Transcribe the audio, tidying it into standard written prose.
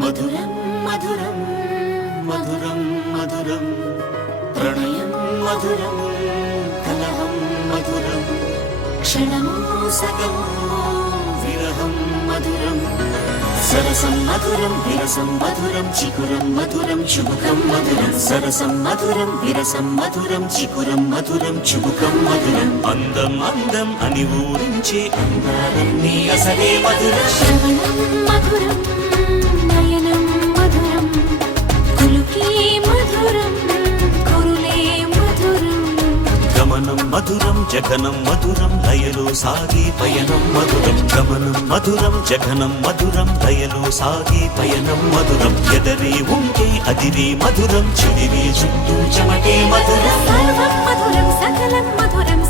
మధురం మధురం మధురం మధురం ప్రణయం మధురం కలహం మధురం క్షణము సగము విరహం మధురం సరసం మధురం విరసం మధురం చికురం మధురం చుబుకం మధురం సరసం మధురం విరసం మధురం చికురం మధురం చుబుకం మధురం అందం అందం అని ఊరించే అందాలన్నీ అసలే మధురం శ్రవణం మధురం నయనం మధురం కులుకి మధురం కురులే మధురం గమనం మధురం జగనం మధురం లయలో సాగే పయనం మధురం గమనం మధురం జగనం మధురం లయలో సాగే పయనం మధురం ఎదరే ఉంటే అదిరే మధురం చెదిరే చుట్టూ చెమటే మధురం సర్వం మధురం సకలం మధురం